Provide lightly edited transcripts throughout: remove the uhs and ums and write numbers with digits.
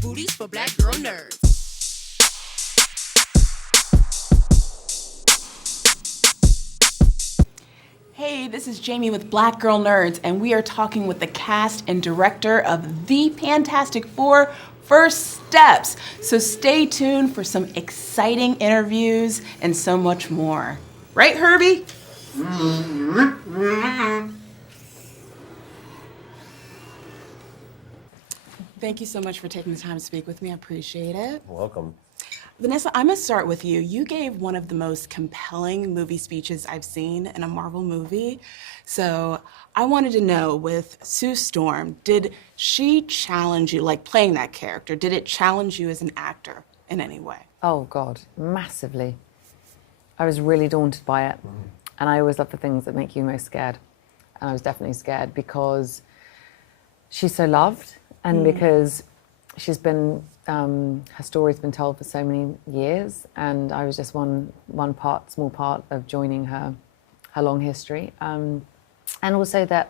booties for black girl nerds. Hey, this is Jamie with Black Girl Nerds, and we are talking with the cast and director of The Fantastic Four: First Steps. So stay tuned for some exciting interviews and so much more. Right, Herbie? Thank you so much for taking the time to speak with me. I appreciate it. You're welcome. Vanessa, I'm gonna start with you. You gave one of the most compelling movie speeches I've seen in a Marvel movie. So I wanted to know, with Sue Storm, did she challenge you, like playing that character, did it challenge you as an actor in any way? Oh God, massively. I was really daunted by it. And I always love the things that make you most scared. And I was definitely scared because she's so loved and because she's been, her story's been told for so many years, and I was just one small part of joining her long history. And also that,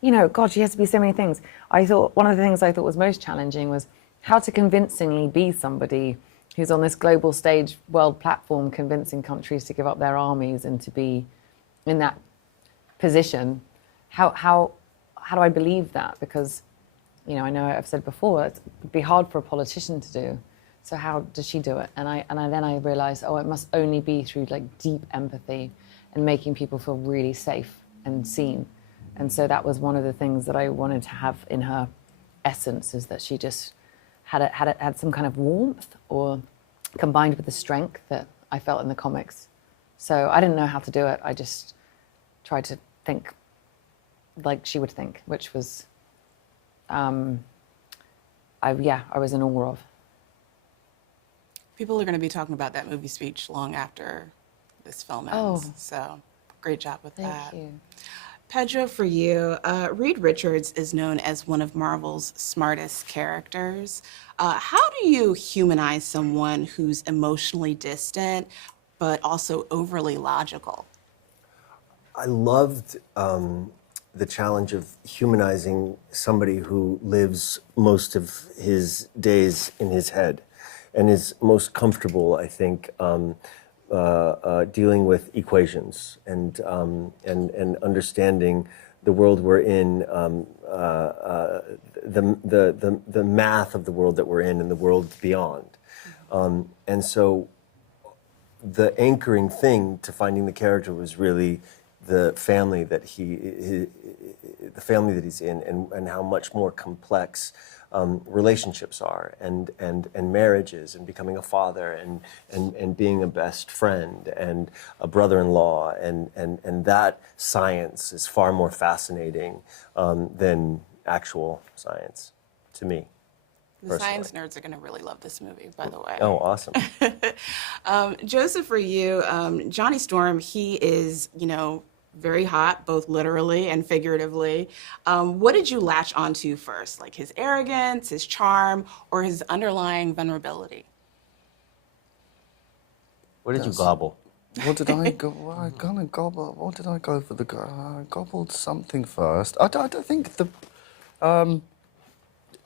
you know, God, she has to be so many things. I thought, one of the things I thought was most challenging was how to convincingly be somebody who's on this global stage, world platform, convincing countries to give up their armies and to be in that position. How do I believe that? Because, you know I've said before, it'd be hard for a politician to do. So how does she do it? And then I realized, it must only be through like deep empathy and making people feel really safe and seen. And so that was one of the things that I wanted to have in her essence, is that she just had some kind of warmth, or combined with the strength that I felt in the comics. So I didn't know how to do it. I just tried to think like she would think, which was, I was in awe of. People are gonna be talking about that movie speech long after this film ends. Oh. So great job with that. Thank you. Pedro, for you, Reed Richards is known as one of Marvel's smartest characters. How do you humanize someone who's emotionally distant, but also overly logical? I loved the challenge of humanizing somebody who lives most of his days in his head and is most comfortable, I think, dealing with equations and understanding the world we're in, the math of the world that we're in and the world beyond. And so the anchoring thing to finding the character was really the family that he's in, and how much more complex relationships are, and marriages, and becoming a father, and being a best friend, and a brother-in-law, and that science is far more fascinating than actual science to me. The science nerds are going to really love this movie, by the way. Oh, awesome. Joseph, for you, Johnny Storm, he is, very hot, both literally and figuratively. What did you latch onto first? Like his arrogance, his charm, or his underlying vulnerability? What did you gobble? What did I go? Well, I kind of gobble. What did I go for? I gobbled something first. I don't think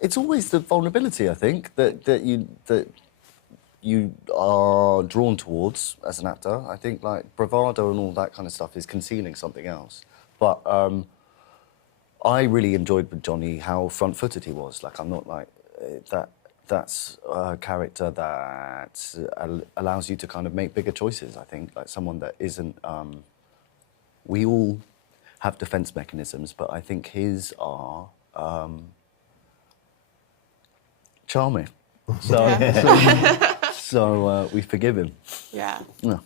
it's always the vulnerability. I think that you are drawn towards as an actor. I think like bravado and all that kind of stuff is concealing something else. But I really enjoyed with Johnny how front-footed he was. Like, I'm not like that. That's a character that allows you to kind of make bigger choices, I think. Like someone that isn't... we all have defense mechanisms, but I think his are charming. So we forgive him. Yeah. No.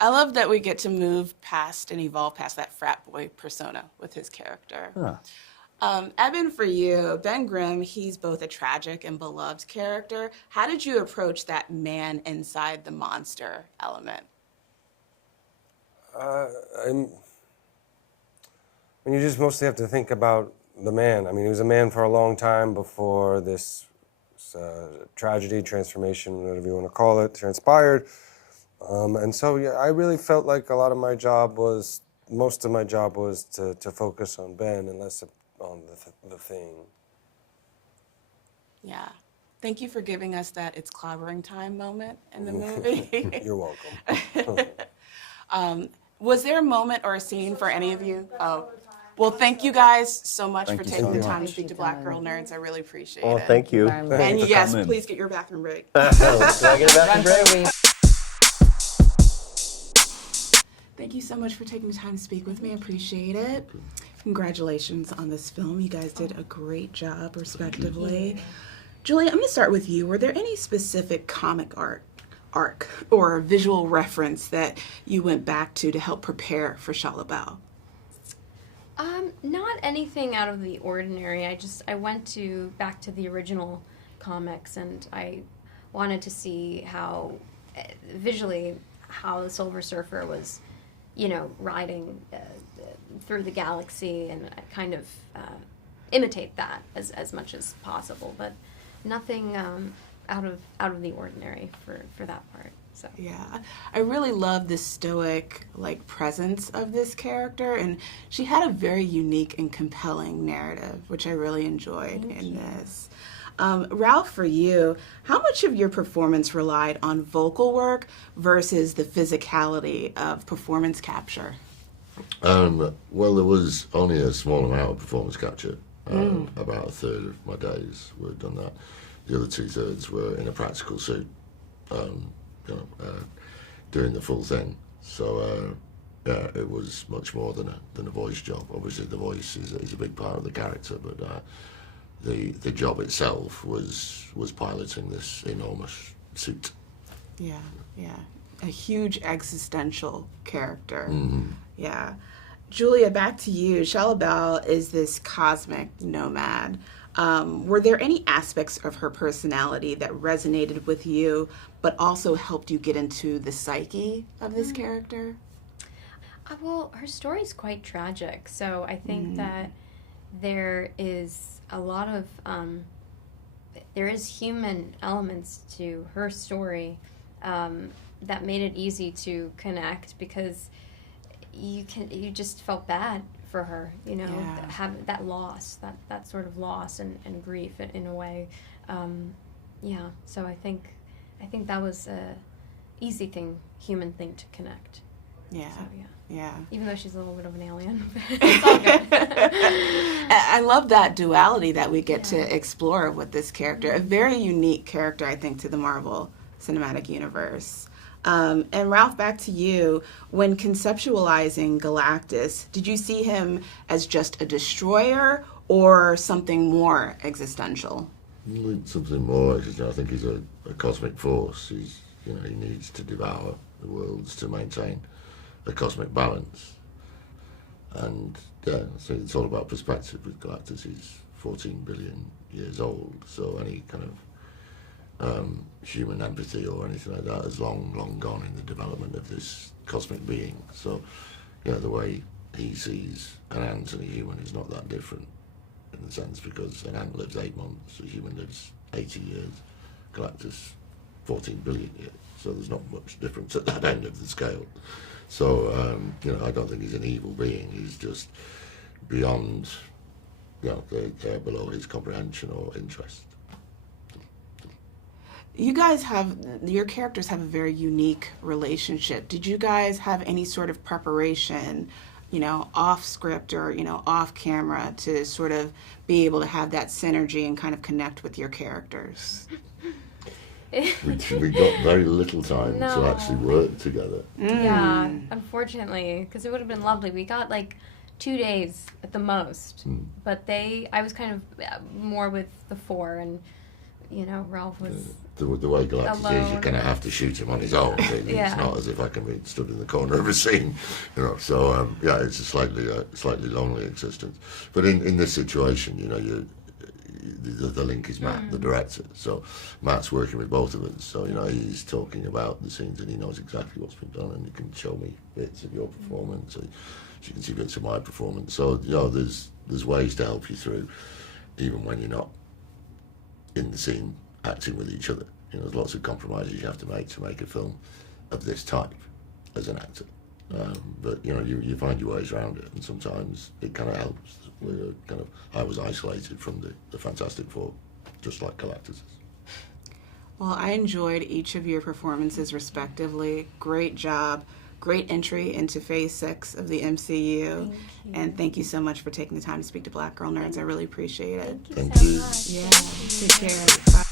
I love that we get to move past and evolve past that frat boy persona with his character. Yeah. Ebon, for you, Ben Grimm, he's both a tragic and beloved character. How did you approach that man inside the monster element? You just mostly have to think about the man. I mean, he was a man for a long time before this tragedy, transformation, whatever you want to call it, transpired. And so, yeah, I really felt like most of my job was to focus on Ben and less on the thing. Yeah. Thank you for giving us that it's clobbering time moment in the movie. You're welcome. Was there a moment or a scene for any of you? Oh, well, thank you guys so much Thank for you taking so the much. time to Thank speak you, to Black Tom. Girl Nerds. I really appreciate Well, it. thank you. Very much. And for yes, coming. please get your bathroom break. Do I get a bathroom Run break? for a wee. Thank you so much for taking the time to speak with me. I appreciate it. Congratulations on this film. You guys did a great job, respectively. Julie, I'm going to start with you. Were there any specific comic arc or visual reference that you went back to help prepare for Shalabao? Not anything out of the ordinary. I went back to the original comics, and I wanted to see how visually how the Silver Surfer was, riding through the galaxy, and kind of imitate that as much as possible. But nothing out of the ordinary for that part. So. Yeah, I really love the stoic presence of this character, and she had a very unique and compelling narrative, which I really enjoyed in this. Ralph, for you, how much of your performance relied on vocal work versus the physicality of performance capture? Well, there was only a small amount of performance capture. About a third of my days were done that. The other 2/3 were in a practical suit, doing the full thing. So yeah, it was much more than a voice job. Obviously, the voice is a big part of the character, but the job itself was piloting this enormous suit. Yeah, a huge existential character. Yeah. Julia, back to you. Shalabal is this cosmic nomad. Were there any aspects of her personality that resonated with you, but also helped you get into the psyche of this character? Well, her story is quite tragic, so I think that there is a lot of there is human elements to her story that made it easy to connect, because you just felt bad for her, have that loss, that sort of loss and grief in a way. So I think that was a easy human thing to connect. Yeah. So, Yeah. even though she's a little bit of an alien. It's all good. I love that duality that we get to explore with this character. A very unique character, I think, to the Marvel Cinematic Universe. And Ralph, back to you. When conceptualizing Galactus, did you see him as just a destroyer or something more existential? Something more. I think he's a cosmic force. He needs to devour the worlds to maintain a cosmic balance. And yeah, so it's all about perspective with Galactus. He's 14 billion years old, so any kind of human empathy or anything like that is long gone in the development of this cosmic being. So yeah, the way he sees an ant and a human is not that different, in the sense, because an ant lives 8 months, a human lives 80 years, Galactus 14 billion years. So there's not much difference at that end of the scale. So I don't think he's an evil being. He's just beyond, they're below his comprehension or interest. You guys your characters have a very unique relationship. Did you guys have any sort of preparation, off script or, off camera to sort of be able to have that synergy and kind of connect with your characters? We got very little time to actually work together. Yeah, unfortunately, because it would have been lovely. We got 2 days at the most, but I was kind of more with the 4, and Ralph was The way Galactus is, you alone. kind of have to shoot him on his own. It's not as if I can be stood in the corner of a scene, So it's a slightly lonely existence. But in this situation, the link is Matt, the director. So Matt's working with both of us. So he's talking about the scenes and he knows exactly what's been done, and he can show me bits of your performance. So you can see bits of my performance. So there's ways to help you through, even when you're not in the scene acting with each other. There's lots of compromises you have to make a film of this type as an actor. But you find your ways around it, and sometimes it kind of helps. I was isolated from the Fantastic Four, just like Galactus is. Well, I enjoyed each of your performances respectively. Great job. Great entry into Phase 6 of the MCU. And thank you so much for taking the time to speak to Black Girl Nerds. I really appreciate it. Thank you. Yeah, take care. Bye.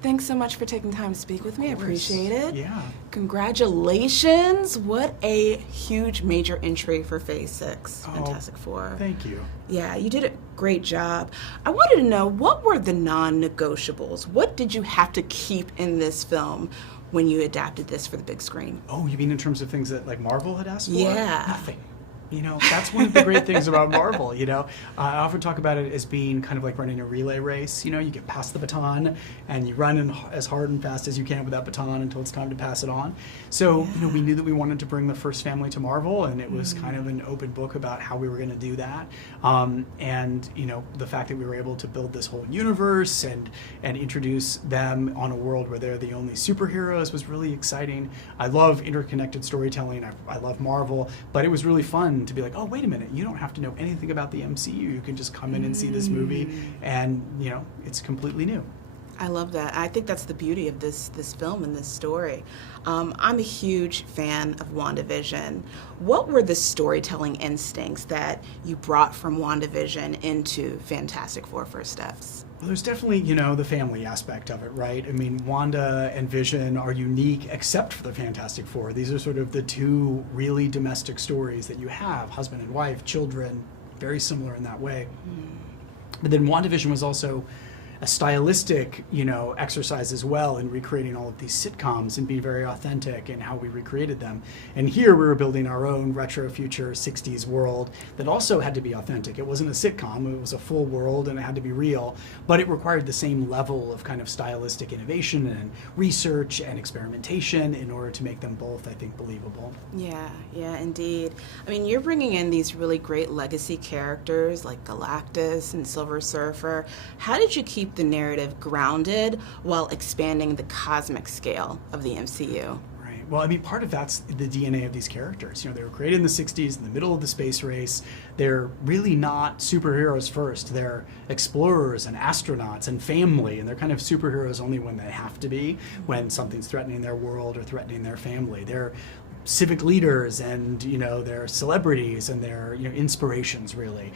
Thanks so much for taking time to speak with me. I appreciate it. Yeah. Congratulations. What a huge major entry for Phase 6, Fantastic Four. Thank you. Yeah, you did a great job. I wanted to know, what were the non-negotiables? What did you have to keep in this film when you adapted this for the big screen? Oh, you mean in terms of things that like Marvel had asked for? Yeah. Nothing. You know, that's one of the great things about Marvel, you know. I often talk about it as being kind of like running a relay race. You know, you get past the baton and you run as hard and fast as you can with that baton until it's time to pass it on. So, you know, we knew that we wanted to bring the first family to Marvel, and it was kind of an open book about how we were going to do that. And, you know, the fact that we were able to build this whole universe and introduce them on a world where they're the only superheroes was really exciting. I love interconnected storytelling. I love Marvel, but it was really fun to be like, oh, wait a minute, you don't have to know anything about the MCU. You can just come in and see this movie, and, you know, it's completely new. I love that. I think that's the beauty of this film and this story. I'm a huge fan of WandaVision. What were the storytelling instincts that you brought from WandaVision into Fantastic Four First Steps? Well, there's definitely, you know, the family aspect of it, right? I mean, Wanda and Vision are unique except for the Fantastic Four. These are sort of the two really domestic stories that you have, husband and wife, children, very similar in that way. But then WandaVision was also a stylistic, you know, exercise as well in recreating all of these sitcoms and being very authentic in how we recreated them. And here we were building our own retro future 60s world that also had to be authentic. It wasn't a sitcom, it was a full world and it had to be real, but it required the same level of kind of stylistic innovation and research and experimentation in order to make them both, I think, believable. Yeah, indeed. I mean, you're bringing in these really great legacy characters like Galactus and Silver Surfer. How did you keep the narrative grounded while expanding the cosmic scale of the MCU? Right. Well, I mean, part of that's the DNA of these characters. You know, they were created in the 60s, in the middle of the space race. They're really not superheroes first. They're explorers and astronauts and family, and they're kind of superheroes only when they have to be, when something's threatening their world or threatening their family. They're civic leaders, and, you know, they're celebrities, and they're, you know, inspirations, really.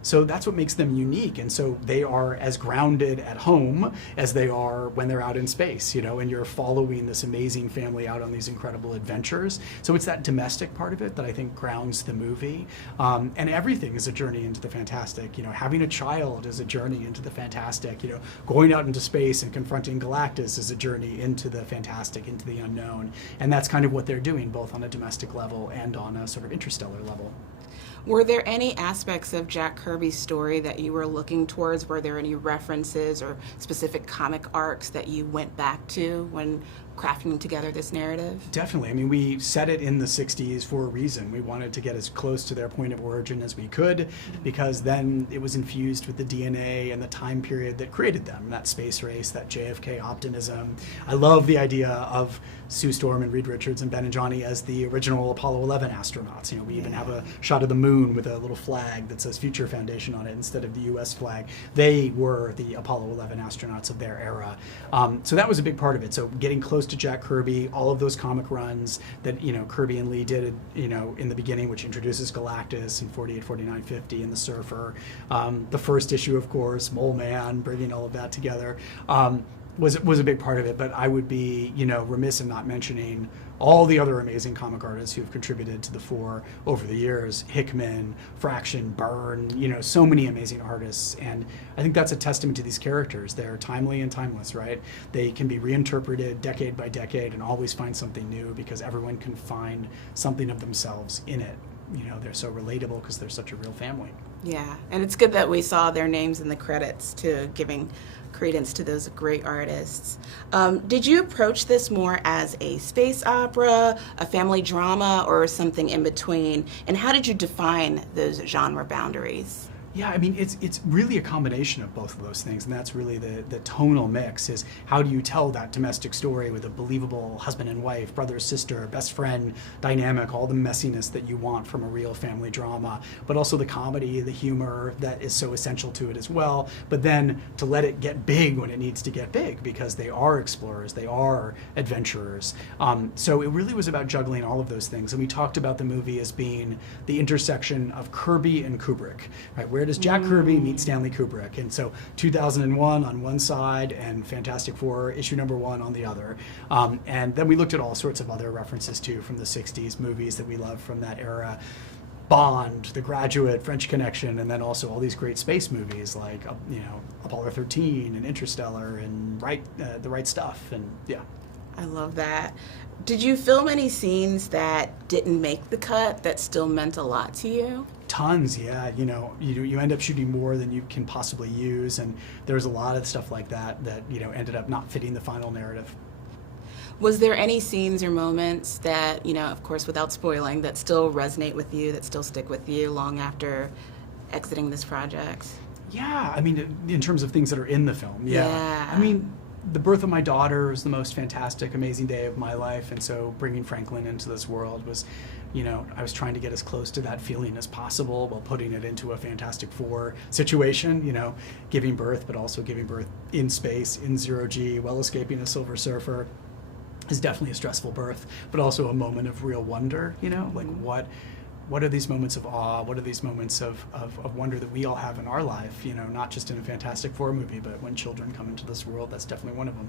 So that's what makes them unique, and so they are as grounded at home as they are when they're out in space, you know, and you're following this amazing family out on these incredible adventures. So it's that domestic part of it that I think grounds the movie, and everything is a journey into the fantastic. You know, having a child is a journey into the fantastic. You know, going out into space and confronting Galactus is a journey into the fantastic, into the unknown, and that's kind of what they're doing, both on a domestic level and on a sort of interstellar level. Were there any aspects of Jack Kirby's story that you were looking towards? Were there any references or specific comic arcs that you went back to when crafting together this narrative? Definitely. I mean, we set it in the 60s for a reason. We wanted to get as close to their point of origin as we could, because then it was infused with the DNA and the time period that created them, that space race, that JFK optimism. I love the idea of Sue Storm and Reed Richards and Ben and Johnny as the original Apollo 11 astronauts. You know, we even have a shot of the moon with a little flag that says Future Foundation on it instead of the US flag. They were the Apollo 11 astronauts of their era. So that was a big part of it. So getting close to Jack Kirby, all of those comic runs that, you know, Kirby and Lee did, you know, in the beginning, which introduces Galactus in 48, 49, 50 and the Surfer. The first issue, of course, Mole Man, bringing all of that together. Was a big part of it, but I would be, you know, remiss in not mentioning all the other amazing comic artists who've contributed to the four over the years. Hickman, Fraction, Byrne, you know, so many amazing artists. And I think that's a testament to these characters. They're timely and timeless, right? They can be reinterpreted decade by decade and always find something new, because everyone can find something of themselves in it. You know, they're so relatable because they're such a real family. Yeah, and it's good that we saw their names in the credits too, giving credence to those great artists. Did you approach this more as a space opera, a family drama, or something in between? And how did you define those genre boundaries? Yeah, I mean, it's really a combination of both of those things, and that's really the tonal mix, is how do you tell that domestic story with a believable husband and wife, brother, sister, best friend dynamic, all the messiness that you want from a real family drama, but also the comedy, the humor that is so essential to it as well, but then to let it get big when it needs to get big, because they are explorers, they are adventurers. So it really was about juggling all of those things, and we talked about the movie as being the intersection of Kirby and Kubrick, right? Where does Jack Kirby meet Stanley Kubrick? And so 2001 on one side and Fantastic Four issue number 1 on the other. And then we looked at all sorts of other references too from the 60s movies that we love from that era. Bond, The Graduate, French Connection, and then also all these great space movies like Apollo 13 and Interstellar and The Right Stuff, and yeah. I love that. Did you film any scenes that didn't make the cut that still meant a lot to you? Tons, yeah. You end up shooting more than you can possibly use, and there's a lot of stuff like that ended up not fitting the final narrative. Was there any scenes or moments that, of course without spoiling, that still resonate with you, that still stick with you long after exiting this project? Yeah, I mean, in terms of things that are in the film, Yeah. I mean, the birth of my daughter was the most fantastic, amazing day of my life, and so bringing Franklin into this world was, I was trying to get as close to that feeling as possible while putting it into a Fantastic Four situation, giving birth, but also giving birth in space, in zero-G, while escaping a Silver Surfer is definitely a stressful birth, but also a moment of real wonder, like what are these moments of awe? What are these moments of wonder that we all have in our life? Not just in a Fantastic Four movie, but when children come into this world, that's definitely one of them.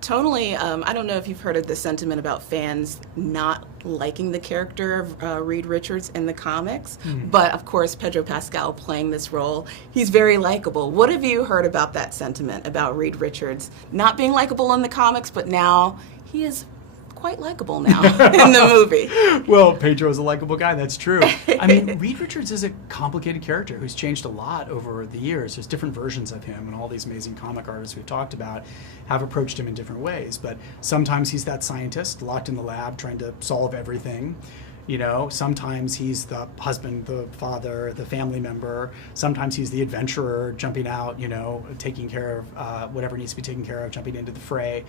Tonally, I don't know if you've heard of the sentiment about fans not liking the character of Reed Richards in the comics, but of course Pedro Pascal playing this role, he's very likable. What have you heard about that sentiment about Reed Richards not being likable in the comics, but now he is quite likable now in the movie? Well, Pedro's a likable guy, that's true. I mean, Reed Richards is a complicated character who's changed a lot over the years. There's different versions of him, and all these amazing comic artists we've talked about have approached him in different ways. But sometimes he's that scientist locked in the lab trying to solve everything. Sometimes he's the husband, the father, the family member. Sometimes he's the adventurer jumping out, taking care of whatever needs to be taken care of, jumping into the fray.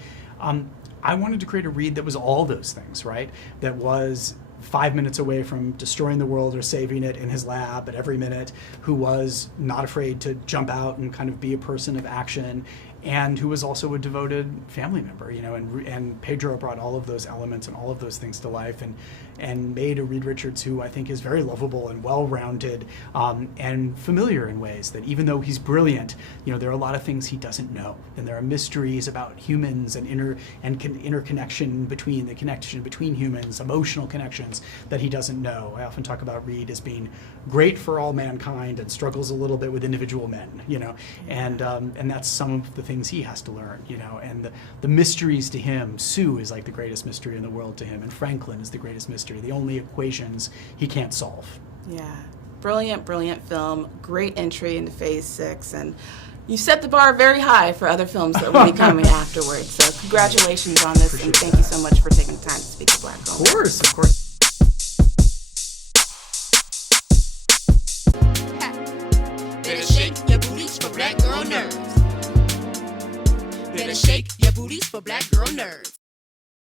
I wanted to create a Reed that was all those things, right? That was 5 minutes away from destroying the world or saving it in his lab at every minute, who was not afraid to jump out and kind of be a person of action, and who was also a devoted family member, and Pedro brought all of those elements and all of those things to life, and made a Reed Richards who I think is very lovable and well-rounded, and familiar in ways that even though he's brilliant, there are a lot of things he doesn't know, and there are mysteries about humans and interconnection between humans, emotional connections that he doesn't know. I often talk about Reed as being great for all mankind and struggles a little bit with individual men, and that's some of the things he has to learn, and the mysteries to him. Sue is like the greatest mystery in the world to him, and Franklin is the greatest mystery, the only equations he can't solve. Yeah, brilliant film, great entry into Phase 6, and you set the bar very high for other films that will be coming afterwards. So congratulations on this, and thank you so much for taking the time to speak to Black Girl. Of course. Better shake your booties for Black Girl nerves. Better shake your booties for Black Girl nerves.